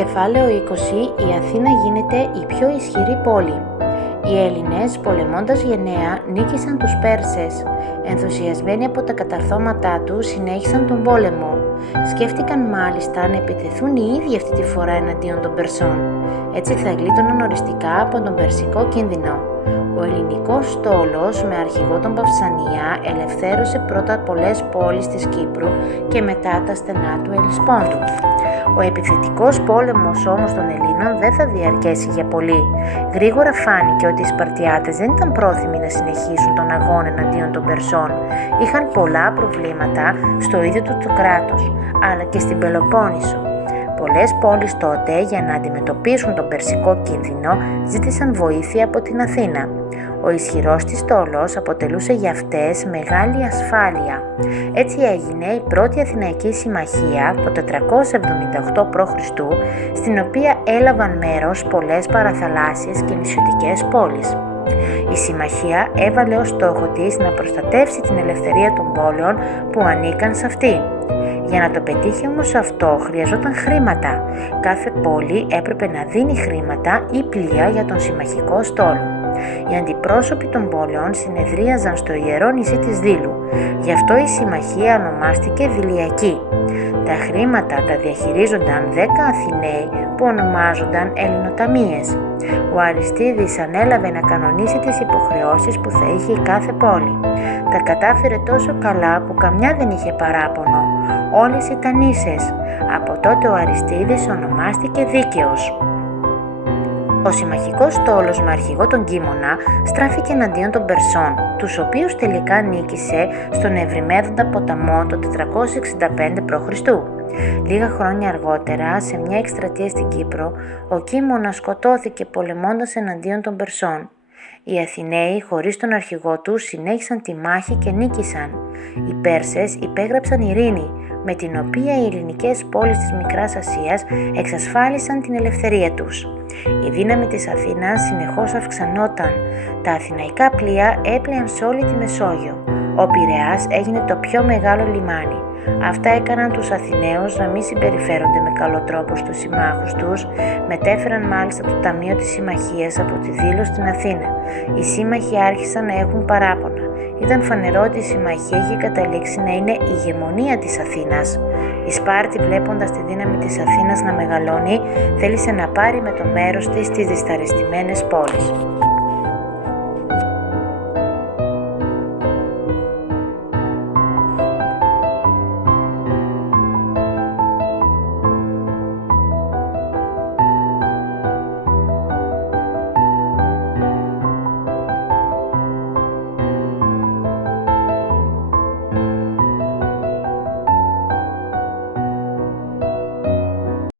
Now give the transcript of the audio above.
Κεφάλαιο 20. Η Αθήνα γίνεται η πιο ισχυρή πόλη. Οι Έλληνες, πολεμώντας γενναία, νίκησαν τους Πέρσες. Ενθουσιασμένοι από τα καταρθώματά τους, συνέχισαν τον πόλεμο. Σκέφτηκαν μάλιστα να επιτεθούν οι ίδιοι αυτή τη φορά εναντίον των Περσών. Έτσι θα γλίτωναν οριστικά από τον περσικό κίνδυνο. Ο ελληνικός στόλος, με αρχηγό τον Παυσανία, ελευθέρωσε πρώτα πολλές πόλεις της Κύπρου και μετά τα στενά του Ελισπόντου. Ο επιθετικός πόλεμος όμως των Ελλήνων δεν θα διαρκέσει για πολύ. Γρήγορα φάνηκε ότι οι Σπαρτιάτες δεν ήταν πρόθυμοι να συνεχίσουν τον αγώνα εναντίον των Περσών. Είχαν πολλά προβλήματα στο ίδιο του το κράτος, αλλά και στην Πελοπόννησο. Πολλές πόλεις τότε, για να αντιμετωπίσουν τον περσικό κίνδυνο, ζήτησαν βοήθεια από την Αθήνα. Ο ισχυρός της στόλος αποτελούσε για αυτές μεγάλη ασφάλεια. Έτσι έγινε η πρώτη Αθηναϊκή Συμμαχία το 478 π.Χ., στην οποία έλαβαν μέρος πολλές παραθαλάσσιες και νησιωτικές πόλεις. Η συμμαχία έβαλε ως στόχο της να προστατεύσει την ελευθερία των πόλεων που ανήκαν σε αυτή. Για να το πετύχει όμως αυτό χρειαζόταν χρήματα. Κάθε πόλη έπρεπε να δίνει χρήματα ή πλοία για τον συμμαχικό στόλο. Οι αντιπρόσωποι των πόλεων συνεδρίαζαν στο ιερό νησί της Δήλου. Γι' αυτό η συμμαχία ονομάστηκε Δηλιακή. Τα χρήματα τα διαχειρίζονταν 10 Αθηναίοι που ονομάζονταν Ελληνοταμείες. Ο Αριστίδης ανέλαβε να κανονίσει τις υποχρεώσεις που θα είχε η κάθε πόλη. Τα κατάφερε τόσο καλά που καμιά δεν είχε παράπονο. Όλες ήταν ίσες. Από τότε ο Αριστίδης ονομάστηκε Δίκαιος. Ο συμμαχικός στόλος με αρχηγό τον Κίμωνα στράφηκε εναντίον των Περσών, τους οποίους τελικά νίκησε στον Ευρυμέδοντα ποταμό το 465 π.Χ. Λίγα χρόνια αργότερα, σε μια εκστρατεία στην Κύπρο, ο Κίμωνας σκοτώθηκε πολεμώντας εναντίον των Περσών. Οι Αθηναίοι, χωρίς τον αρχηγό τους, συνέχισαν τη μάχη και νίκησαν. Οι Πέρσες υπέγραψαν ειρήνη, με την οποία οι ελληνικές πόλεις της Μικράς Ασίας εξασφάλισαν την ελευθερία τους. Η δύναμη της Αθήνας συνεχώς αυξανόταν. Τα αθηναϊκά πλοία έπλεαν σε όλη τη Μεσόγειο. Ο Πειραιάς έγινε το πιο μεγάλο λιμάνι. Αυτά έκαναν τους Αθηναίους να μην συμπεριφέρονται με καλό τρόπο στους συμμάχους τους. Μετέφεραν μάλιστα το Ταμείο της Συμμαχίας από τη Δήλο στην Αθήνα. Οι σύμμαχοι άρχισαν να έχουν παράπονα. Ήταν φανερό ότι η συμμαχία είχε καταλήξει να είναι η ηγεμονία της Αθήνας. Η Σπάρτη, βλέποντας τη δύναμη της Αθήνας να μεγαλώνει, θέλησε να πάρει με το μέρος της τις δυσαρεστημένες πόλεις.